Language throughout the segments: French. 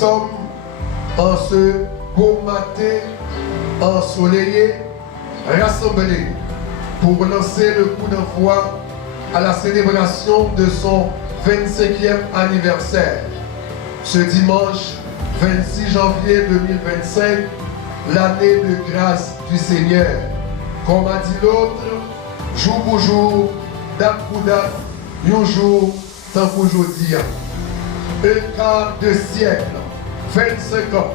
sommes en ce beau matin ensoleillé, rassemblés pour lancer le coup d'envoi à la célébration de son 25e anniversaire. Ce dimanche 26 janvier 2025, l'année de grâce du Seigneur. Comme a dit l'autre, jour pour jour, date pour date, un jour, tant qu'aujourd'hui. Un quart de siècle, 25 ans,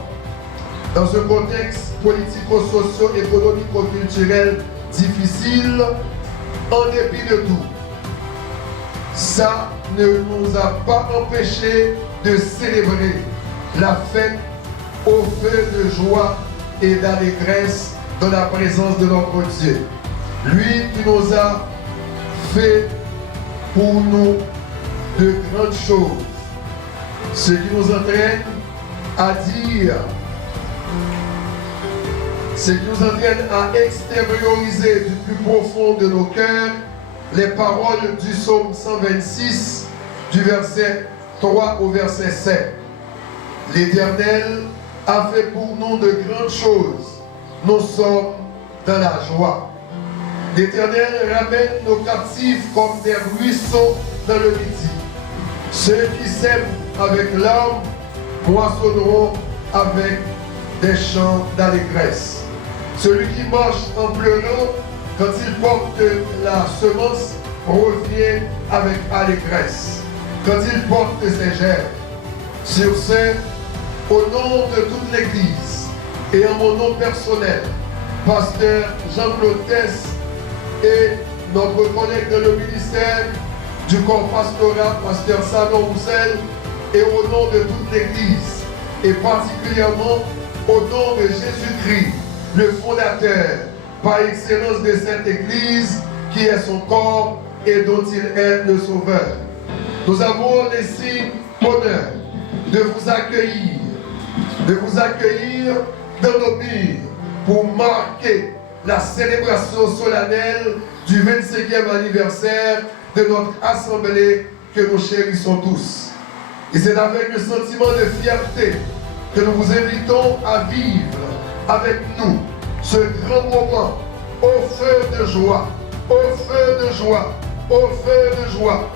dans un contexte politico-socio-économico-culturel difficile, en dépit de tout. Ça ne nous a pas empêché de célébrer la fête au feu de joie et d'allégresse dans la présence de notre Dieu. Lui qui nous a fait pour nous de grandes choses. Ce qui nous entraîne à dire, ce qui nous entraîne à extérioriser du plus profond de nos cœurs les paroles du psaume 126, du verset 3 au verset 7. L'Éternel a fait pour nous de grandes choses. Nous sommes dans la joie. L'Éternel ramène nos captifs comme des ruisseaux dans le midi. Ceux qui sèment avec larmes moissonneront avec des chants d'allégresse. Celui qui marche en pleurant, quand il porte la semence, revient avec allégresse. Quand il porte ses gerbes. Sur ce, au nom de toute l'Église et en mon nom personnel, pasteur Jean-Claude Tess et notre collègue de le ministère du corps pastoral, pasteur Sanon Roussel, et au nom de toute l'Église, et particulièrement au nom de Jésus-Christ, le fondateur par excellence de cette Église, qui est son corps et dont il est le sauveur. Nous avons laissé honneur de vous accueillir dans nos murs pour marquer la célébration solennelle du 25e anniversaire de notre assemblée que nous chérissons tous. Et c'est avec un sentiment de fierté que nous vous invitons à vivre avec nous ce grand moment au feu de joie, au feu de joie, au feu de joie.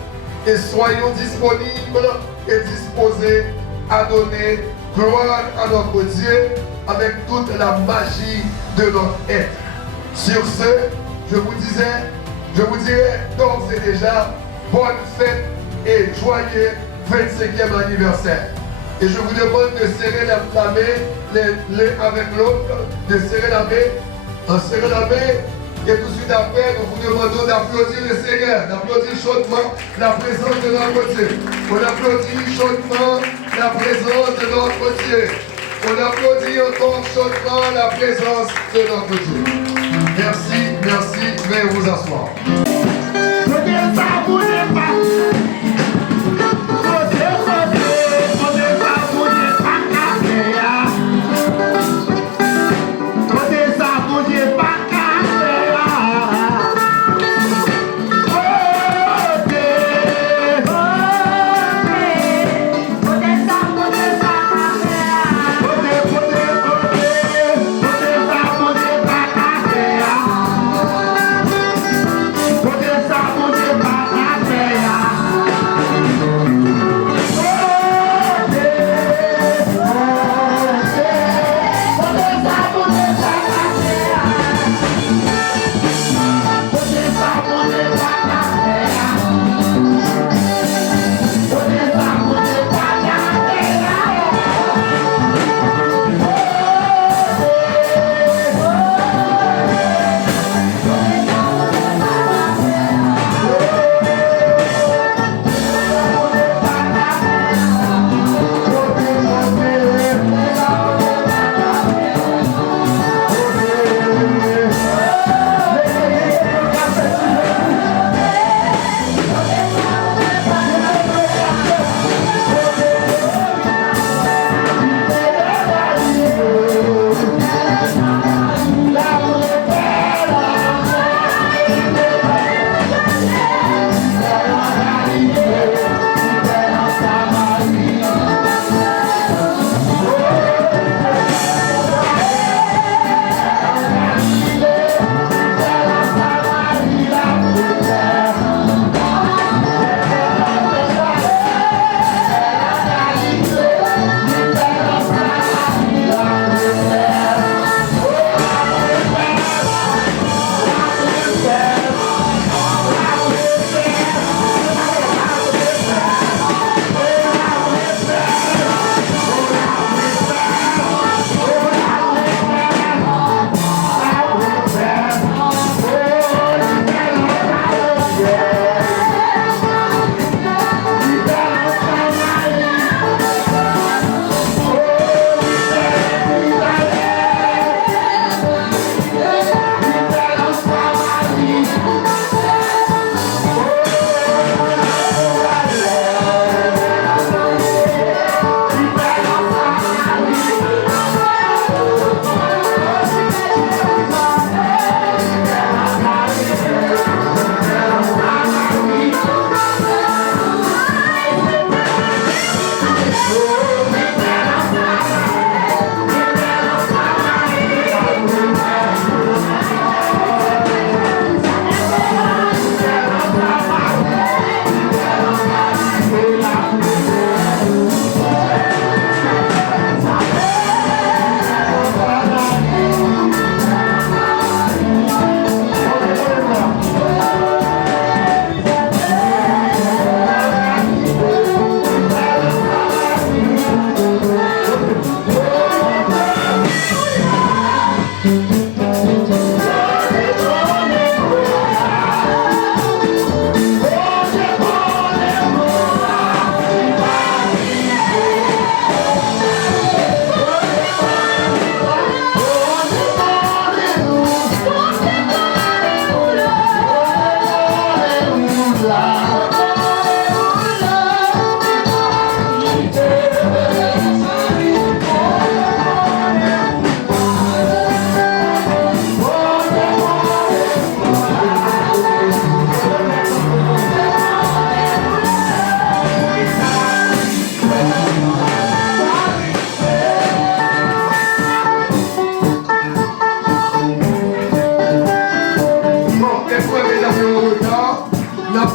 Et soyons disponibles et disposés à donner gloire à notre Dieu avec toute la magie de notre être. Sur ce, je vous dirais d'ores et déjà bonne fête et joyeux 25e anniversaire. Et je vous demande de serrer la main l'un avec l'autre, de serrer la main, en serrant la main, et tout de suite après, nous vous demandons d'applaudir le Seigneur, d'applaudir chaudement la présence de notre Dieu. On applaudit chaudement la présence de notre Dieu. On applaudit encore chaudement la présence de notre Dieu. Merci, veuillez vous asseoir. Put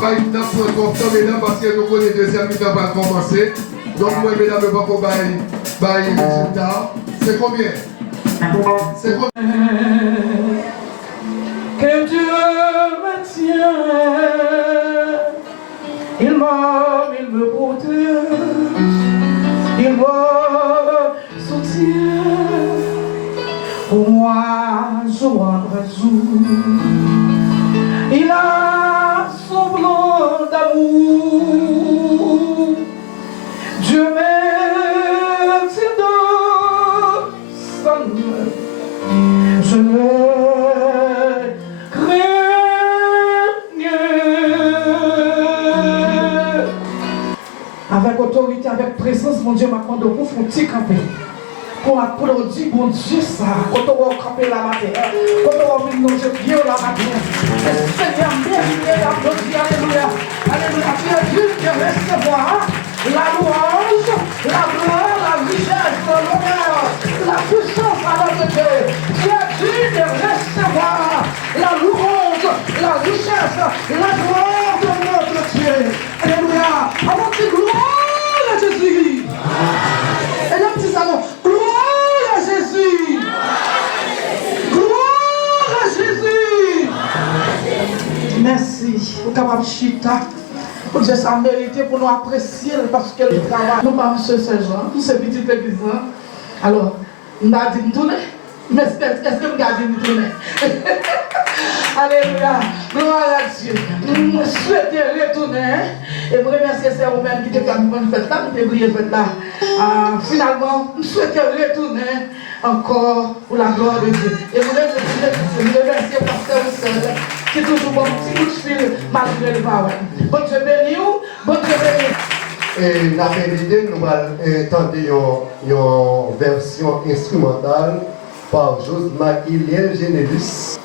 pas une nappe pour ton temps, mesdames, parce que nous connaissons deuxième mi-temps va commencer. Donc, moi, mesdames, je ne vais pas bailler le résultat. C'est combien? C'est combien? Que Dieu me tienne, il me protège, il me soutient. Pour moi, je m'embrasse. Il a son blanc d'amour. Dieu m'aime, c'est dans sa main. Je ne avec autorité, avec présence, mon Dieu, m'a demandé de vous faire camper. Pour applaudir, mon Dieu, ça. Quand on va camper la matin, quand on va venir nous bien la matin. Seigneur, merci, applaudir, alléluia. Alléluia. Tu es Dieu de recevoir la louange, la gloire, la richesse, l'honneur, la puissance à notre Dieu. Tu es Dieu de recevoir la louange, la richesse, la gloire de notre Dieu. Alléluia. Avant que gloire à Jésus. Et là, petit salon, gloire à Jésus. Gloire à Jésus. Merci. Vous êtes capable de chita. Pour Dieu, ça mérité pour nous apprécier parce que le travail. Nous pas M. Sergent, nous c'est petit église. Alors, on a dit de tourner. Mais est-ce que vous avez dit de tourner? Alléluia. Gloire à Dieu. Nous souhaitons retourner. Et vous remercier ces Romains qui étaient venus faire fête là, qui étaient brillés fête là. Finalement, nous souhaitons retourner encore pour la gloire de Dieu. Et vous remercier Pasteur Roussel, qui est toujours bon petit coup de fil malgré le paroles. Bon Dieu béni vous, bon Dieu béni. Et l'après-midi, nous allons entendre une version instrumentale par Josmaïliel Génélus.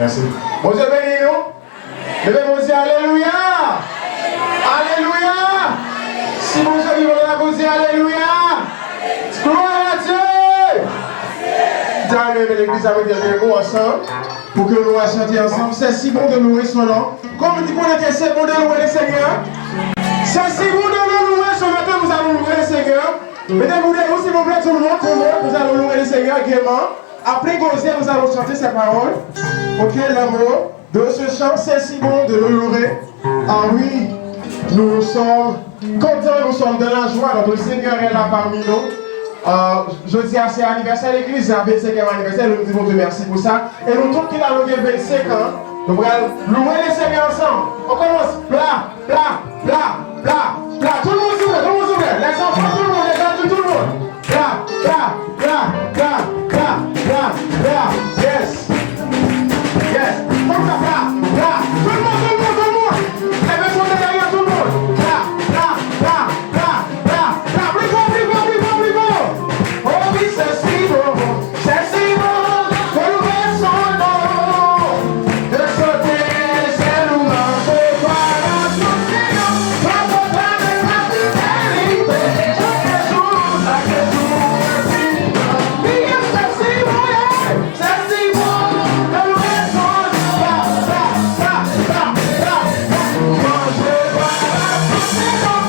Merci. Bon Dieu béni nous. Levez mon Dieu, alléluia. Alléluia. Si mon Dieu vivant là, vous dites alléluia. Gloire à Dieu. Dans l'église avec des mots ensemble, pour que nous chantions ensemble. C'est si bon de louer son nom. Comme dit qu'on était, c'est bon de louer le Seigneur. C'est si bon de le louer ce matin, nous allons louer le Seigneur. Mesdames, s'il vous plaît, tout le monde, nous allons louer le Seigneur gaiement. Après Gauzier, nous allons chanter ces paroles. Ok, l'amour de ce chant, c'est si bon de le louer. Ah oui, nous sommes contents, nous sommes dans la joie, notre Seigneur est là parmi nous. Je dis à c'est anniversaire de l'église, c'est un 25e anniversaire, nous disons Dieu merci pour ça. Et nous tous qui avons 25 ans, nous allons louer le Seigneur ensemble. On commence. Bla, bla, bla, bla, bla. Tout le monde s'ouvre, tout le monde s'ouvre. Les enfants, tout le monde, les adultes, tout le monde. Bla, bla, bla, bla, bla, bla, bla. Yes. Yes. Comme ça, bla, bla. Tout le monde, tout le monde, tout le monde. Les personnes derrière, tout le monde. Bla, bla, bla, bla, bla, bla. Plus fort, plus fort, plus fort, plus fort. Oh oui, c'est si bon. C'est si bon. Que louer son nom. De sauter, c'est nous manger. Voilà, tout Seigneur. Pas de problème, pas de vérité. Chaque jour, oui, c'est si bon, c'est si bon. Que louer son nom. Bla, bla, bla, bla, bla. Manger, voilà, tout Seigneur.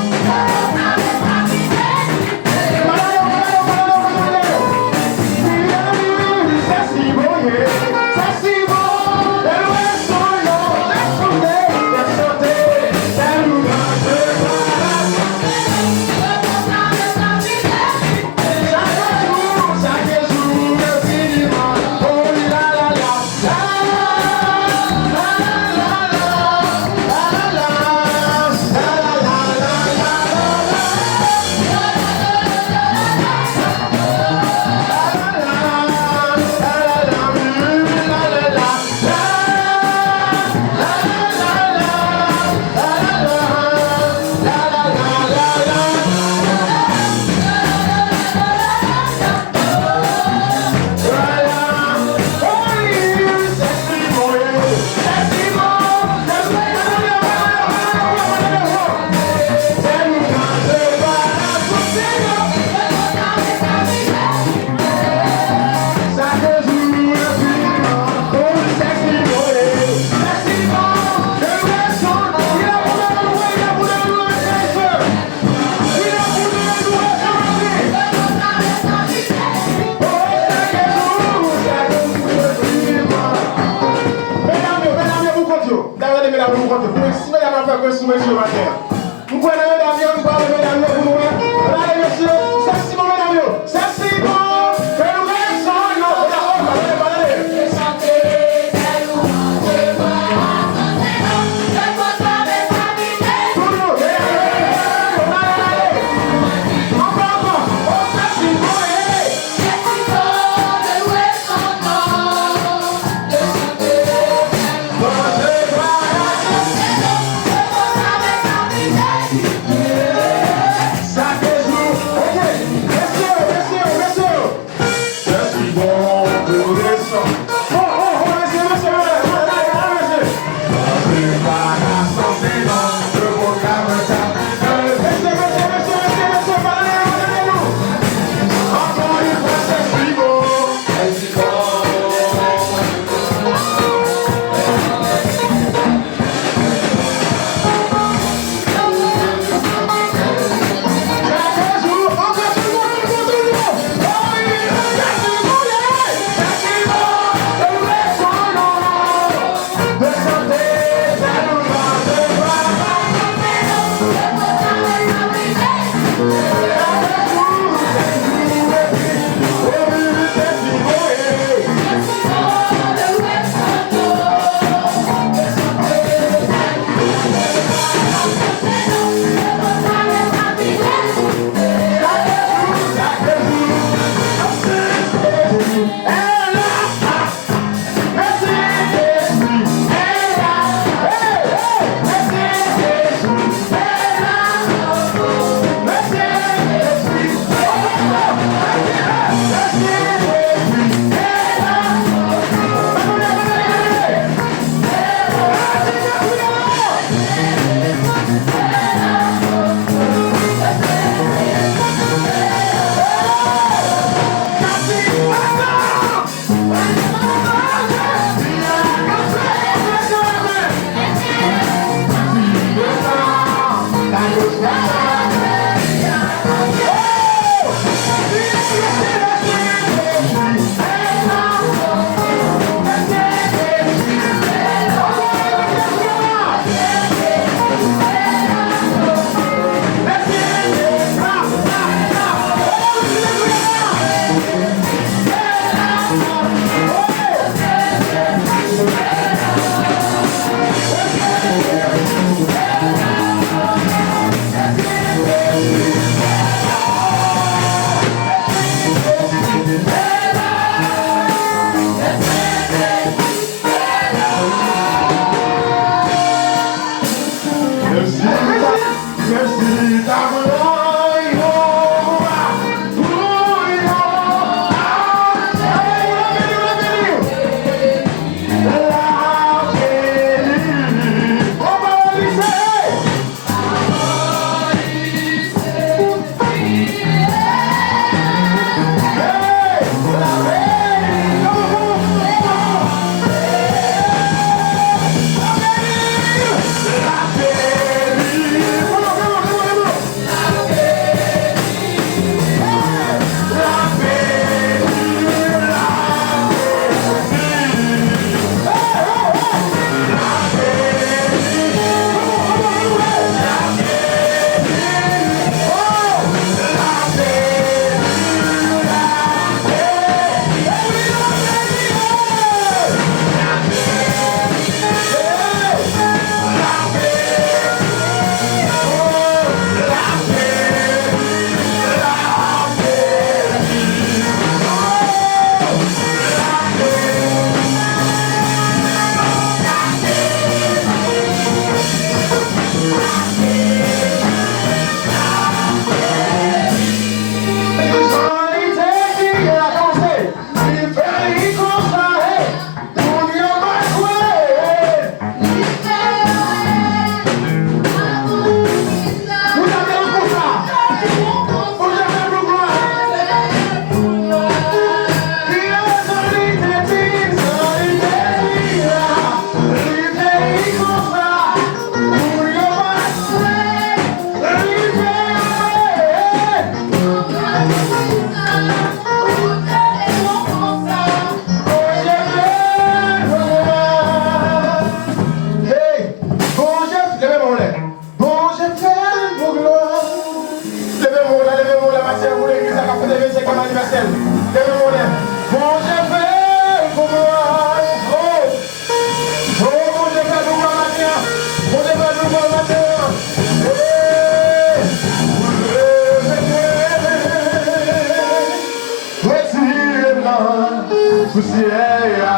poussière.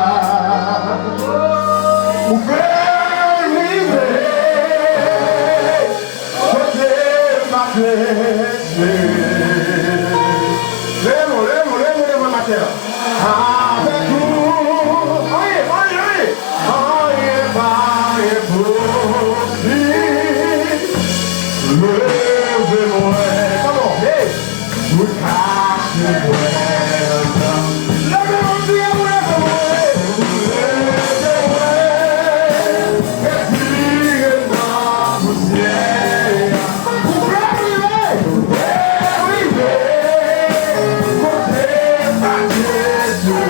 Ou faire vivre, côté ma tête. Lève-moi ma terre. Avec vous, oui, pas impossible. Levez-moi, comment, hey, vous cachez-moi. Yeah.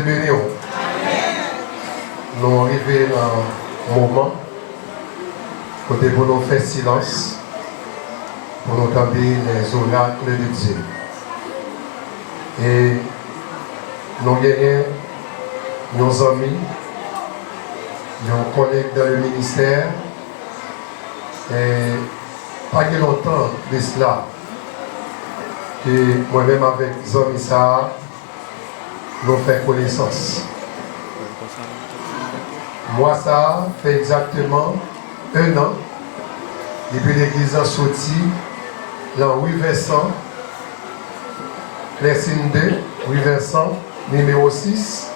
Dieu béni. Nous arrivons dans un moment côté pour nous faire silence, pour nous entendre les oracles de Dieu. Et nous gagnons nos amis, nos collègues dans le ministère, et pas que longtemps de cela, que moi-même avec Zomi Sarr, nous faisons connaissance. Moi, ça fait exactement 1 an depuis l'église en sorti, dans 8 versants, Clessine 2, 8 versants, numéro 6,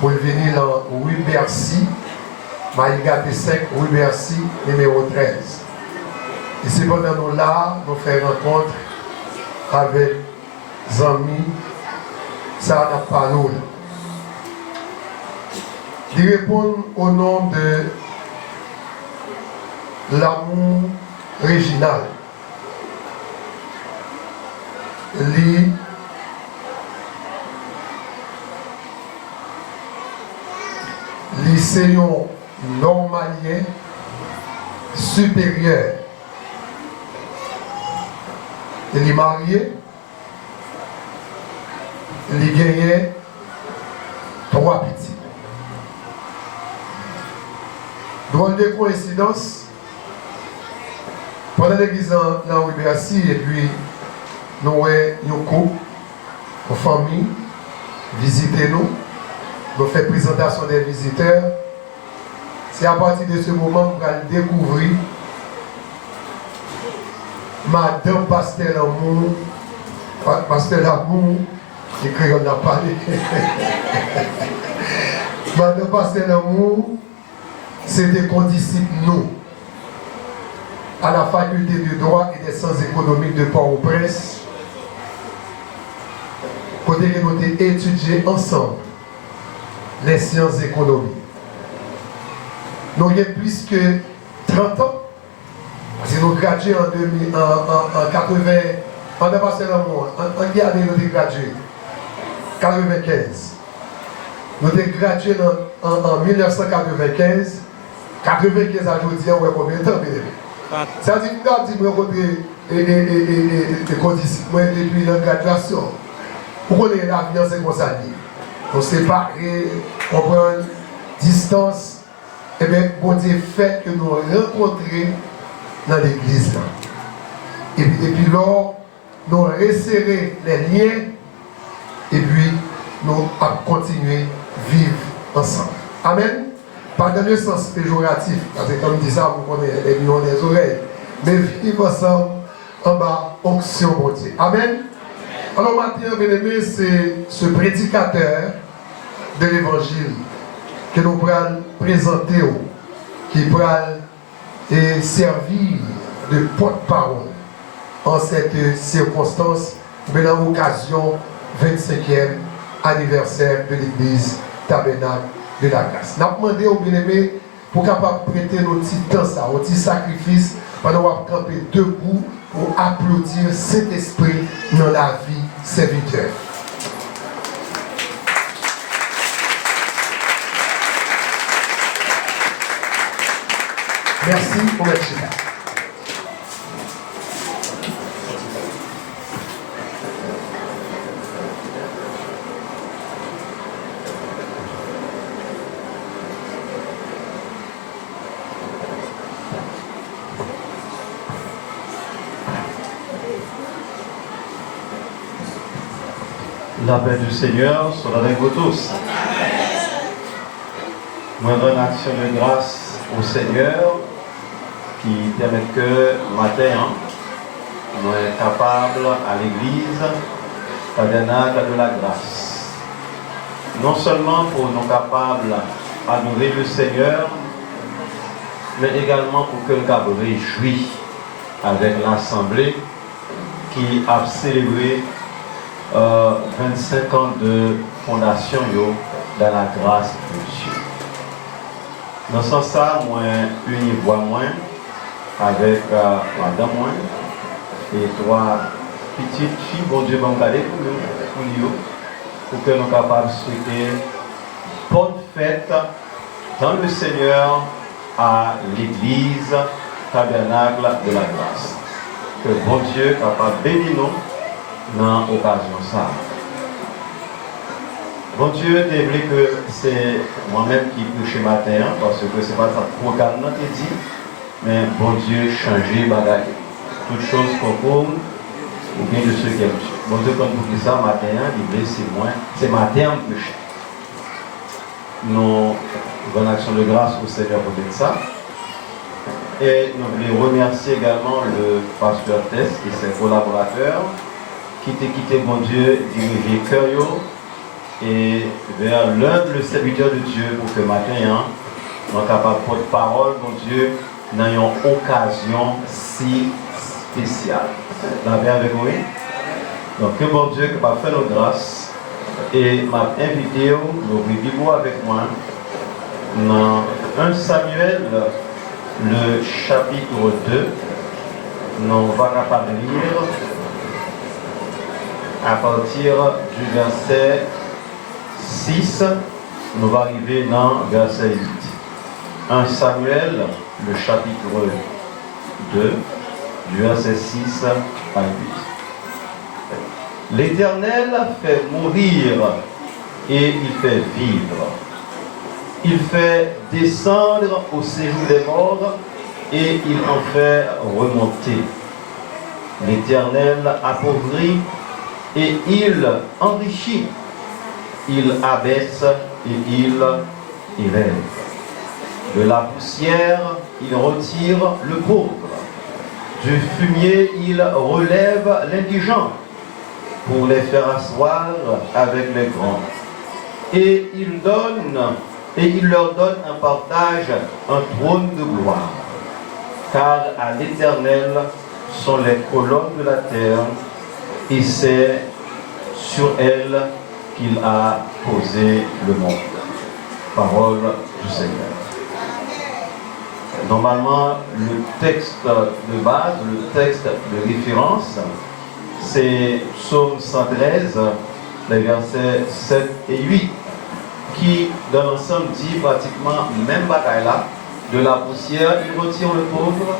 pour venir dans 8 Bercy, Maïga 5, 8 Bercy, numéro 13. Et c'est pendant nous là, nous faisons rencontre avec les amis, ça n'a pas l'eau. Il répond au nom de l'amour régional. Lycéen normalien supérieur. Il est marié. Il a gagné 3 petits. Drôle de coïncidence, pendant l'église dans Bercy, et puis nous avons un couple, une famille, visiter nous, nous faisons présentation des visiteurs. C'est à partir de ce moment qu'on va découvrir Madame Pasteur Amour, qui créole n'a parlé. Madame Pasteur Amour, c'était condisciple nous, à la faculté de droit et des sciences économiques de Port-au-Prince, côté que nous avons étudié ensemble les sciences économiques. Nous avons plus que 30 ans, parce que nous avons gradué en 80, en dépassé l'amour, en quelle année nous avons gradué 95. Nous avons gradué en 1995. 95 à aujourd'hui, on va combien de temps? Ça dit que nous avons rencontré des conditions depuis la graduation. Pour qu'on ait la vie, c'est comme ça. On sépare, on prend distance. Et bien, bon Dieu fait que nous rencontrons dans l'église. Et puis là, nous resserrer les liens. Et puis, nous continuer à vivre ensemble. Amen. Pas dans le sens péjoratif, parce que comme dit ça, vous connaissez les millions des oreilles. Mais vivre ensemble en bas, onction, mon Dieu. Amen. Alors, maintenant, bien aimé, c'est ce prédicateur de l'évangile que nous pourrons présenter, qui pourra servir de porte-parole en cette circonstance, mais dans l'occasion 25e anniversaire de l'église Tabernacle de la Grâce. Nous avons demandé aux bien-aimés pour capable prêter nos petits temps, ça, nos petits sacrifices, pendant qu'on va camper debout pour applaudir cet esprit dans la vie serviteur. Merci pour être là. La paix du Seigneur soit avec vous tous. Moi, je donne action de grâce au Seigneur qui permet que matin, nous sommes capables à l'église Tabernacle de la Grâce. Non seulement pour nous capables à adorer le Seigneur, mais également pour que nous puissions réjouir avec l'Assemblée qui a célébré 25 ans de fondation dans la grâce de Dieu. Dans ce sens, moi, uni voix moins avec madame moi et 3 petites filles, bon Dieu m'a regardé pour nous. pour que nous soyons capables de souhaiter bonne fête dans le Seigneur à l'église tabernacle de la grâce. Que bon Dieu est capable de bénir nous dans l'occasion ça. Bon Dieu, tu voulu que c'est moi-même qui prêche matin, parce que ce n'est pas ça le programme qui dit, mais bon Dieu changer bagaille. Toutes choses concourent ou bien de ceux qui aiment Dieu. Bon Dieu, quand vous dites ça matin, il c'est moi, c'est matin que je nous avons action de grâce au Seigneur pour dire ça. Et nous voulons remercier également le pasteur Tess et ses collaborateurs qui t'ont quitté, mon Dieu, diriger cœur et vers l'humble serviteur de Dieu pour que matin, nous soyons capables de porter parole, mon Dieu, dans une occasion si spéciale. La paix avec vous. Donc, que mon Dieu va faire nos grâces et m'a invité, vous vivez avec moi, dans 1 Samuel, le chapitre 2, nous va capable de lire à partir du verset 6, nous va arriver dans verset 8. 1 Samuel, le chapitre 2, du verset 6 à 8. L'Éternel fait mourir et il fait vivre. Il fait descendre au séjour des morts et il en fait remonter. L'Éternel appauvrit et il enrichit. Il abaisse et il élève. De la poussière, il retire le pauvre. Du fumier, il relève l'indigent pour les faire asseoir avec les grands. Et il leur donne un partage, un trône de gloire. Car à l'Éternel sont les colonnes de la terre, et c'est sur elles qu'il a posé le monde. Parole du Seigneur. Normalement, le texte de base, le texte de référence, c'est Psaume 113, les versets 7 et 8, qui, dans l'ensemble, dit pratiquement même bataille là. De la poussière, il retire le pauvre,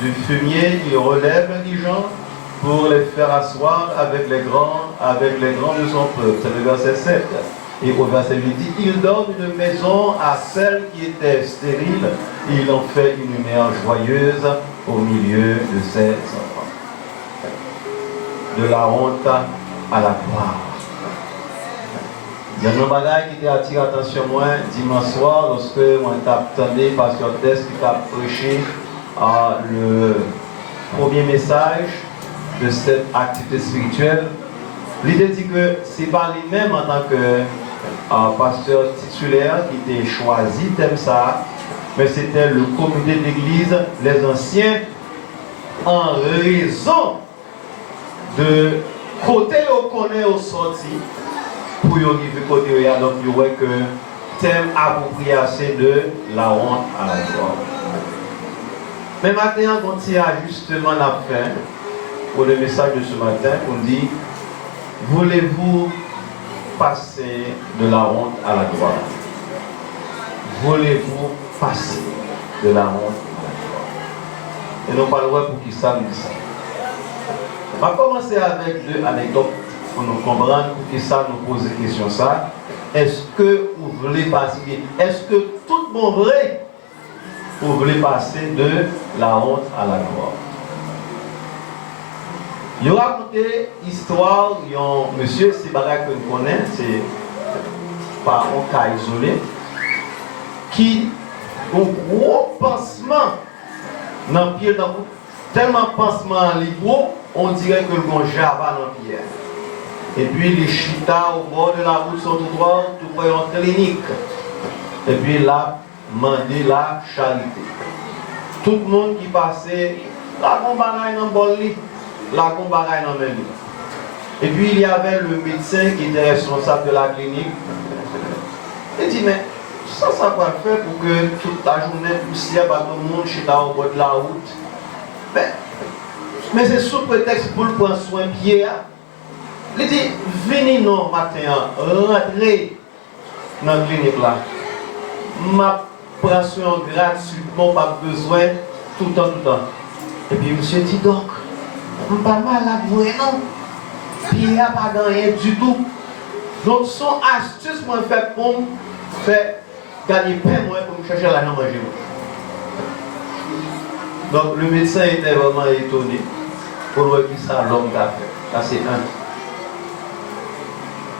du fumier, il relève l'indigent pour les faire asseoir avec les grands de son peuple. C'est le verset 7. Et au verset 8 dit, il donne une maison à celle qui était stérile, et il en fait une mère joyeuse au milieu de ses enfants. De la honte à la gloire. Il y a un bagage qui a attiré l'attention moi dimanche soir lorsque moi j'attendais pasteur Tess qui a prêché le premier message de cette activité spirituelle. L'idée dit que ce n'est pas lui-même en tant que pasteur titulaire qui était choisi thème ça, mais c'était le comité de l'église, les anciens, en raison de côté où on est au sorti pour y arriver côté où donc il y aurait que thème appropriation de la honte à la gloire. Mais maintenant, on continue justement la fin pour le message de ce matin. On dit, voulez-vous passer de la honte à la gloire? Voulez-vous passer de la honte à la gloire? Et nous parlerons pour qui ça nous dit ça. On va commencer avec 2 anecdotes pour nous comprendre pour qui ça nous pose la question ça. Est-ce que vous voulez passer? Est-ce que tout le monde vrai vous voulez passer de la honte à la gloire? Il a raconté l'histoire d'un monsieur, c'est bagarre que nous connaissons, c'est pas un cas isolé, qui a un gros pansement dans le pied, tellement pansement libre, on dirait que le bon java dans le pied. Et puis les chita au bord de la route sont tout droit, tout près en clinique. Et puis là, mandé la charité. Tout le monde qui passait, la combat dans le bol, la combat dans le lit. Et puis il y avait le médecin qui était responsable de la clinique. Il dit, mais ça va faire pour que toute la journée poussière, tout le monde chita au bord de la route. Mais c'est sous prétexte pour le prendre soin de pied. Il dit, venez non matin, rentrez dans la clinique là. Ma pression gratuitement, pas besoin, tout le temps. Et puis monsieur dit donc, je ne suis pas malade, non. Puis il n'y a pas rien du tout. Donc son astuce moi fait pour me faire gagner pain moi pour me chercher l'argent manger. Donc le médecin était vraiment étonné pour voir qui ça l'homme a fait. Ça c'est un.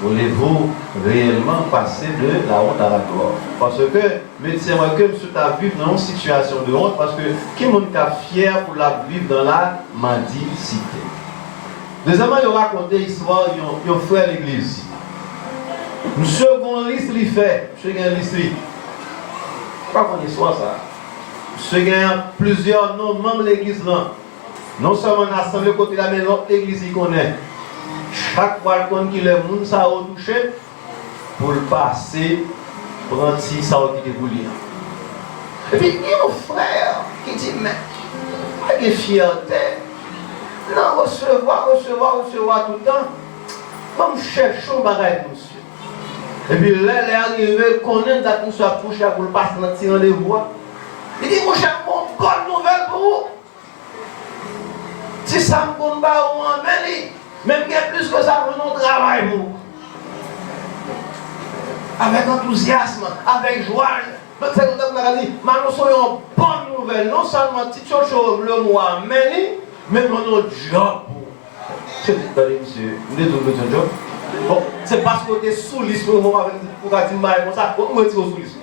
Voulez-vous réellement passer de la honte à la gloire? Parce que le médecin moi que monsieur t'a vécu dans une situation de honte parce que qui monde est fier pour la vivre dans la mendicité. Deuxièmement, il raconté l'histoire d'un frère à l'église. Monsieur gon liste li fait, monsieur gagne liste li. Pas qu'on histoire ça. Monsieur gagne plusieurs noms membres de l'église là. Non seulement l'assemblée côté la maison, l'église il connaît. Chaque fois qu'il y a des gens ça a touché pour le passer prendre si ça qui est voulu. Et puis il y a un frère qui dit mais avec fierté. Non, recevoir tout le temps. Comme chercher un bagage, monsieur. Et puis là, il est arrivé, connaît que nous sommes approchés pour le passer dans le rendez-vous. Il dit, mon cher, bonne nouvelle pour vous. Si ça me compte pas, on m'emmène, même plus que ça, on travaille pour vous. Avec enthousiasme, avec joie. Donc, c'est comme ça que je dit, mais nous sommes une bonne nouvelle. Non seulement, si tu as le mois, mais mon autre job. Je dis, monsieur, vous êtes un job. Bon, c'est parce que tu es sous liste pour le moment pour dire comme ça, on me tire sous liste.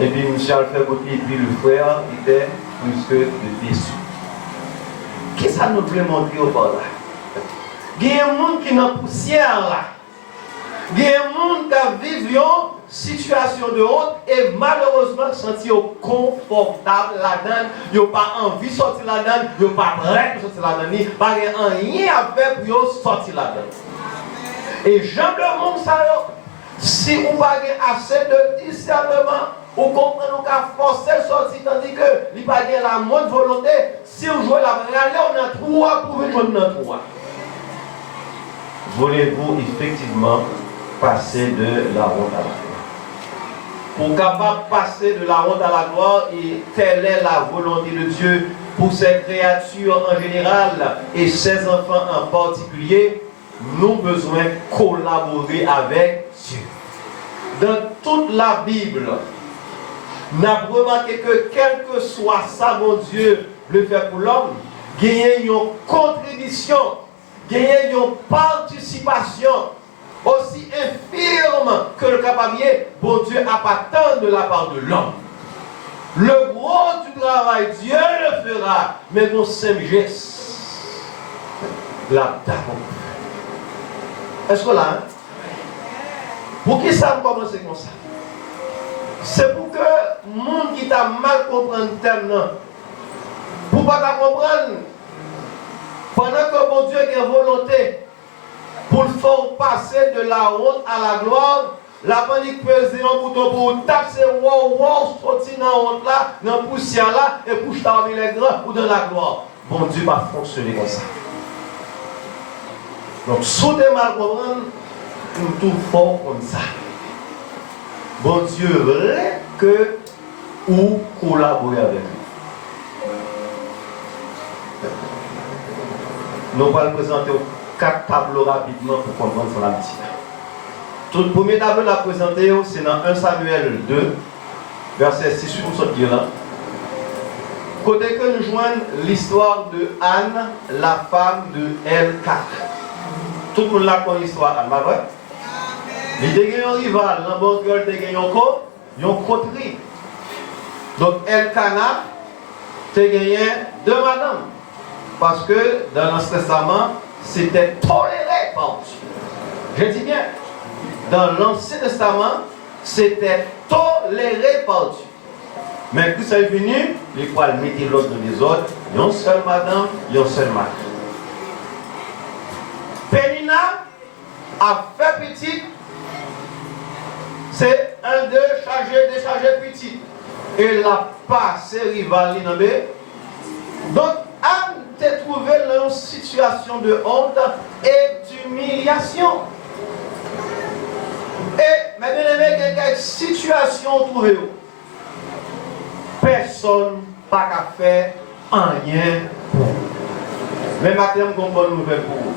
Et puis, monsieur a fait beaucoup, et puis le frère était plus que déçu. Qu'est-ce que ça nous voulait montrer au bord là? Il y a des gens qui sont dans la poussière là. Il y a des gens qui vivent une situation de honte et malheureusement sentir confortable là-dedans. Ils n'ont pas envie de sortir là-dedans, ils n'ont pas prêt pour sortir là-dedans, ils n'ont pas rien à faire pour sortir là-dedans. Et Jean de monde, si vous n'avez pas assez de discernement, vous comprenez qu'à forcer de sortir, tandis que vous n'avez pas la moindre volonté, si vous jouez la aller, on a trois pour vous jouer dans trois. Voulez-vous effectivement passer de la honte à la gloire? Pour capable passer de la honte à la gloire, et telle est la volonté de Dieu pour ses créatures en général et ses enfants en particulier, nous avons besoin de collaborer avec Dieu. Dans toute la Bible, nous avons remarqué que quel que soit ça, mon Dieu, le fait pour l'homme, gagner une contribution, gagner une participation aussi infirme que le capabier, bon Dieu n'a pas tant de la part de l'homme. Le gros du travail, Dieu le fera, mais mon simple geste, la dame. Est-ce que là, pour qui ça commence comme ça? C'est pour que le monde qui t'a mal compris le terme, pour ne pas comprendre, pendant que mon Dieu a une volonté pour le faire passer de la honte à la gloire, la panique pesée un bouton pour taper wow, sortir dans la honte là, dans la poussière là, et pour parmi les grands ou dans la gloire. Bon Dieu va fonctionner comme ça. Donc, si vous avez mal comprendre, nous tout fort comme ça. Bon Dieu veut que vous collaborez avec lui. Nous allons présenter 4 tableaux rapidement pour comprendre son amitié. Tout le premier tableau à présenter, c'est dans 1 Samuel 2, verset 6, pour ce dire là. Côté que nous joignons l'histoire de Anne, la femme de Elkana. Tout le monde l'a connu l'histoire, Anne, pas vrai? Il y a un rival, l'ambon girl, il y a un coterie. Donc Elkana, il y a 2 madames. Parce que dans l'Ancien Testament, c'était toléré par Dieu. Je dis bien, dans l'Ancien Testament, c'était toléré par Dieu. Mais quand ça est venu, les poils mettaient l'autre dans les autres, il y a une seule madame, il y a un seul mari. Pénina a fait petit, c'est un d'eux chargé, déchargé petit. Et la passe rival. Donc, Anne t'es trouvé dans une situation de honte et d'humiliation. Et, mes bien-aimés, il y a une situation trouvée. Personne n'a qu'à faire rien pour vous. Mais maintenant, je comprends une nouvelle pour vous.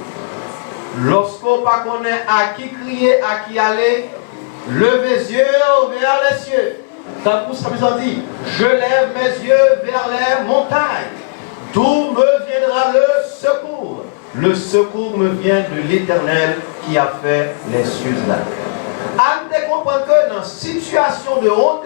Lorsqu'on ne connaît pas à qui crier, à qui aller, levez les yeux vers les cieux. Quand vous savez dit, je lève mes yeux vers les montagnes. D'où me viendra le secours? Le secours me vient de l'Éternel qui a fait les cieux et la terre. On te comprend que dans une situation de honte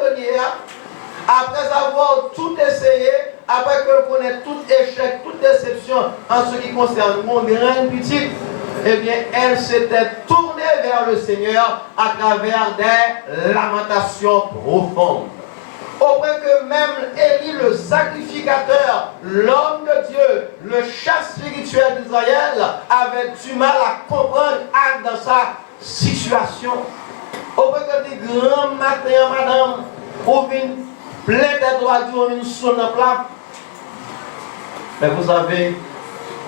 après avoir tout essayé, après que l'on connaît tout échec, toute déception en ce qui concerne mon grain petit, eh bien, elle s'était tournée vers le Seigneur à travers des lamentations profondes. Au point que même Élie, le sacrificateur, l'homme de Dieu, le chef spirituel d'Israël, avait du mal à comprendre Anne dans sa situation. Au point que des grands matins, madame, ou une plein de droits, ou une sonne plat. Mais vous avez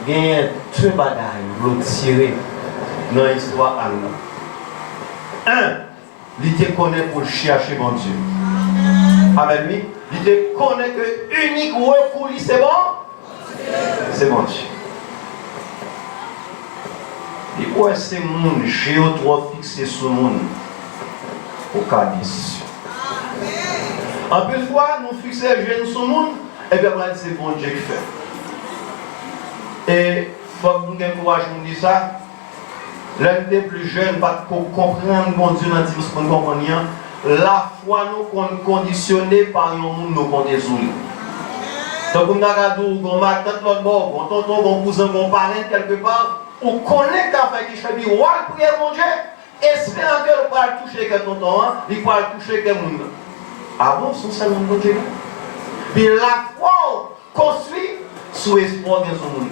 gagné deux bagailles, vous tirez dans l'histoire Anne. Un, il te connaît pour chercher mon Dieu. Amen, lui. Il te connaît que unique recours, c'est bon? C'est mon Dieu. Et où est-ce que c'est monde géotrophique, c'est ce monde? Au cas de décision. En plus de fois, nous fixons les jeunes sur le monde, et bien c'est bon Dieu qui fait. Et il faut que nous ayons le courage de dire ça. L'un des plus jeunes, pas comprendre mon Dieu dans le pour comprendre. La foi nous est conditionnée par un monde nous compte désolé. Donc, on a regardé, on a tête l'autre bord, on tonton, on cousin, on parent quelque part, on connaît qu'à faire qui fait, on va prier mon Dieu, espérant que va toucher que tonton, il va toucher que monde. Ah bon, c'est ça le monde de Dieu. Puis la foi construit sous espoir de son monde.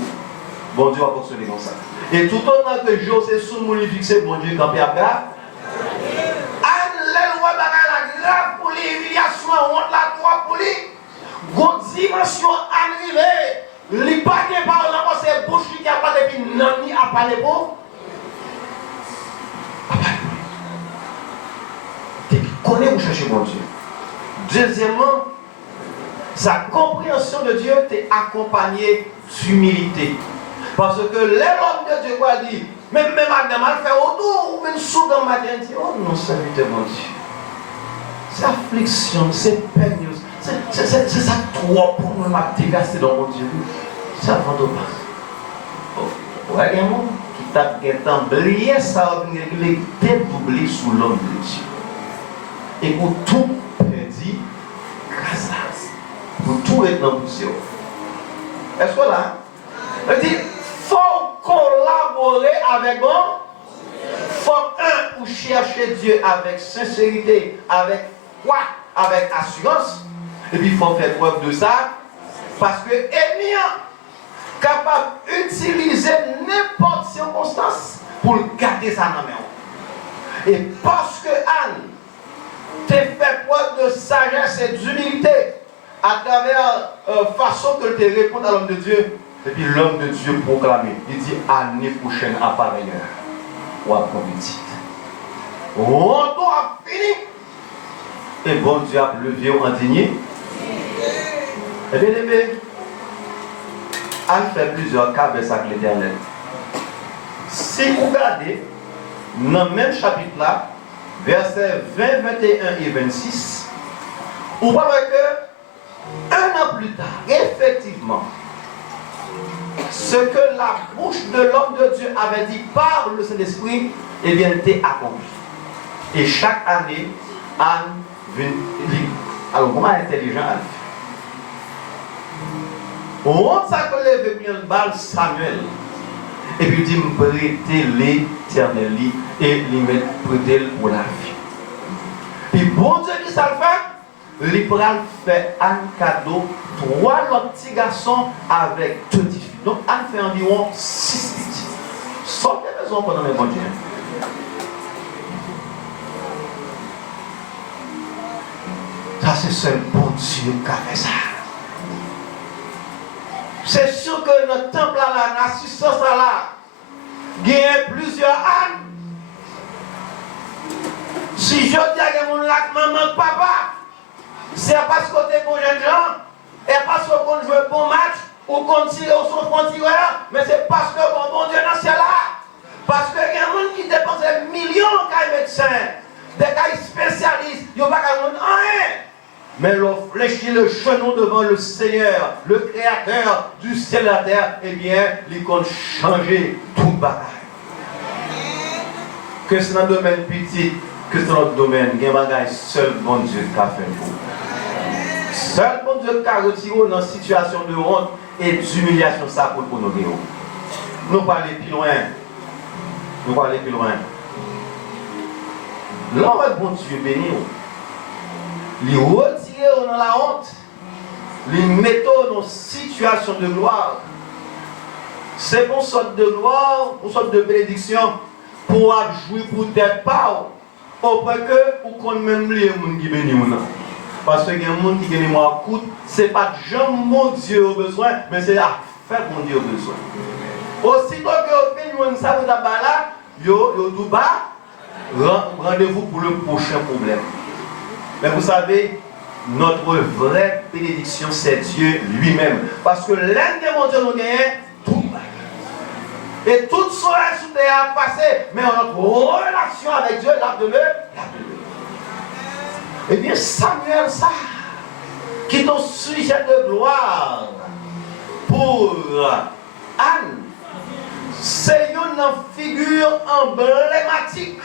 Bon Dieu va fonctionner comme ça. Et tout autant que Dieu c'est sous le monde fixé, bon Dieu campé à bas. La grave pour l'humiliation, honte la croix pour lui. Une dimension arrivée. Il n'y a pas de parole, c'est bouche qui a pas de vie, non, ni à parler pour. Tu connais où chercher mon Dieu. Deuxièmement, sa compréhension de Dieu t'est accompagnée d'humilité. Parce que l'homme de Dieu va dire, même madame, elle fait autour, ou une soupe dans ma tête, dit, oh non, serviteur mon Dieu. C'est affliction, c'est peine, c'est ça trop pour moi m'a déversé dans mon Dieu. Ça va de pas. Ouais, il y a un monde qui t'a oublié ça, il est dédoublé sous l'homme de Dieu. Et pour tout perdu, grâce à ça. Pour tout être dans le poussière. Est-ce que là, il dit, il faut collaborer avec moi. Il faut pour chercher Dieu avec sincérité, avec foi, avec assurance. Et puis il faut faire preuve de ça. Parce que Élie est capable d'utiliser n'importe quelle circonstance pour garder sa main. Et parce que Anne t'a fait preuve de sagesse et d'humilité à travers la façon que tu réponds à l'homme de Dieu. Et puis l'homme de Dieu proclamé. Il dit année prochaine à pareille heure. Ou à petit. On a fini. Et bon Dieu a levé ou indigné. Eh bien, Anne fait plusieurs cas avec l'Éternel. Si vous regardez, dans le même chapitre là, versets 20, 21 et 26, on voit que un an plus tard, effectivement, ce que la bouche de l'homme de Dieu avait dit par le Saint-Esprit, eh bien, était accompli. Et chaque année, Anne vient lire. Alors, comment intelligent Anne fait? On s'appelle le bal Samuel. Et puis il dit, prêtez l'Éternel et lui mettre prêter pour la vie. Puis bon Dieu dit ça le fait, il fait un cadeau, 3 autres petits garçons avec 2 petites filles. Donc Anne fait environ 6 petits. Sortez les maisons pendant mes bon Dieu. Ça c'est seul bon Dieu qui a fait ça. C'est sûr que notre temple là, l'assistance là, il y a plusieurs ânes. Si je dis à mon lac, maman, papa, c'est parce que tu es bon jeune gens, et parce qu'on joue un bon match, ou qu'on tire au son front tireur, mais c'est parce que bon Dieu dans ce là. Parce qu'il y a des gens qui dépensent des millions de médecins, des cas spécialistes, ils n'ont pas qu'à rien. Mais l'on fléchit le genou devant le Seigneur, le Créateur du ciel et de la terre, eh bien, il compte changer tout bagaille. Que c'est dans le domaine petit, que c'est dans le domaine, il y a un bagaille seul bon Dieu qui a fait pour. Seul bon Dieu qui a retiré dans une situation de honte et d'humiliation, ça pour nous guérir. Nous pas aller plus loin. Nous pas aller plus loin. L'homme bon Dieu béni. Il retire dans la honte, il met dans une situation de gloire. C'est pour une sorte de gloire, une sorte de bénédiction, pour jouer pour des pas, au point que vous connaissez même les gens qui bénissent. Parce qu'il y a des gens qui gagnent moi coûte, ce n'est pas jamais mon Dieu au besoin, mais c'est à faire mon Dieu au besoin. Aussitôt que vous bénissez ça, vous avez là, vous rendez-vous pour le prochain problème. Mais vous savez, notre vraie bénédiction, c'est Dieu lui-même. Parce que l'un de mon Dieu nous gagne tout. Et tout cela sous terre a passé. Mais notre relation avec Dieu, l'a demeure. Eh bien, Samuel, ça, qui est un sujet de gloire pour Anne, c'est une figure emblématique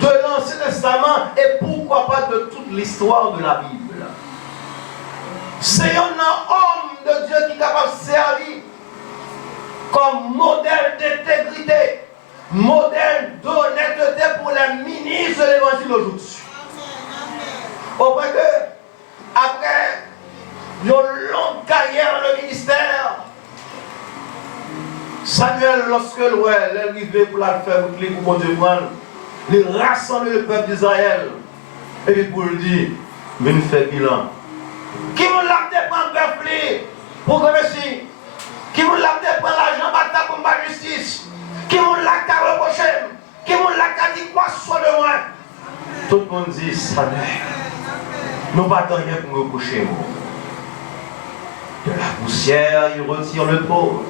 de l'Ancien Testament et pourquoi pas de toute l'histoire de la Bible. C'est un homme de Dieu qui est capable de servir comme modèle d'intégrité, modèle d'honnêteté pour les ministres de l'Évangile aujourd'hui. Au point que, après une longue carrière dans le ministère, Samuel, lorsque elle est arrivé pour la faire pour Dieu prendre, il rassemble le peuple d'Israël. Et puis pour lui dire, venez faire bilan. Qui vous l'a dépend de pour commercer? Qui vous l'a dépend l'argent bataille pour ma justice? Qui vous l'a reproché? Qui vous l'a dit quoi soit de moi? Tout le monde dit, Samuel, nous ne battons rien pour me reprocher. De la poussière, il retire le pauvre.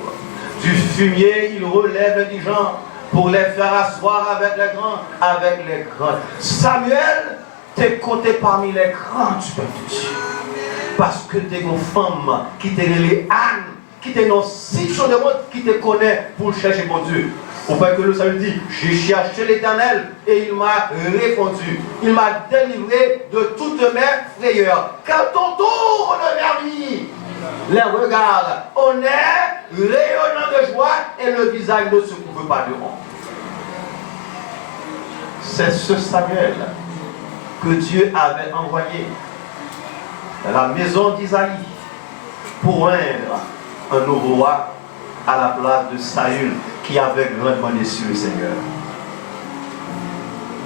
Du fumier, il relève les gens pour les faire asseoir avec les grands, avec les grands. Samuel, t'es compté parmi les grands du peuple de Dieu. Parce que t'es une femme qui t'est les Anne, qui t'est dans 6 choses de monde, qui te connaît pour chercher mon Dieu. Au fait que le salut dit, j'ai cherché l'Éternel et il m'a répondu. Il m'a délivré de toutes mes frayeurs. Quand on tourne vers lui, les regards honnêtes, rayonnants de joie et le visage ne se couvre pas de honte. C'est ce Samuel que Dieu avait envoyé dans la maison d'Isaïe pour oindre un nouveau roi à la place de Saül qui avait grandement déçu le Seigneur.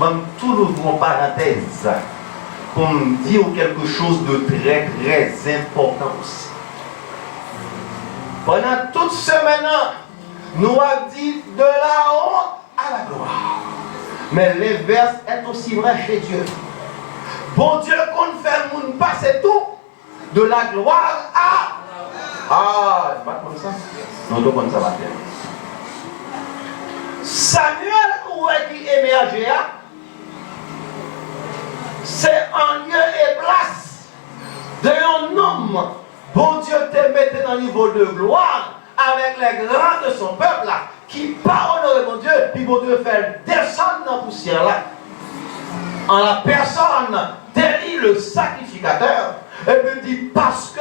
Même tout l'ouvre en parenthèse pour me dire quelque chose de très très important aussi. Pendant toute semaine, nous avons dit de la honte à la gloire. Mais l'inverse est aussi vrai chez Dieu. Bon Dieu, qu'on fait nous passer tout de la gloire à... Ah, c'est pas comme ça. Non, donc comme ça va faire. Samuel, où est-ce qu'il émergeait? C'est en lieu et place d'un homme. Bon Dieu te mettait dans le niveau de gloire avec les grands de son peuple là, qui pardonne mon Dieu, puis bon Dieu fait descendre dans la poussière là, en la personne d'Élie le sacrificateur, et puis dit parce que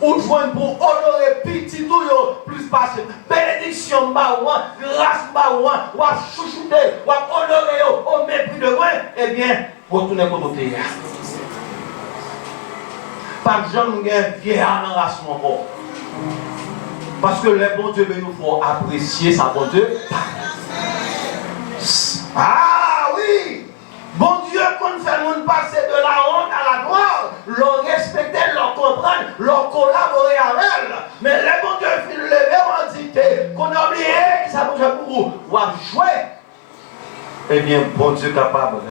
ou joindre pour honorer petit tout plus passé, bénédiction baouan, grâce baouan, ou à chouchouter, ou à honorer au mépris de moi, eh bien, retournez pour côté. Pas de gens qui sont vieillards dans la race encore. Parce que les bons dieux nous font apprécier sa bonté. Ah oui! Bon Dieu, qu'on fait nous passer de la honte à la gloire, leur respecter, leur comprendre, leur collaborer avec elle. Mais les eh bien, bon Dieu capable.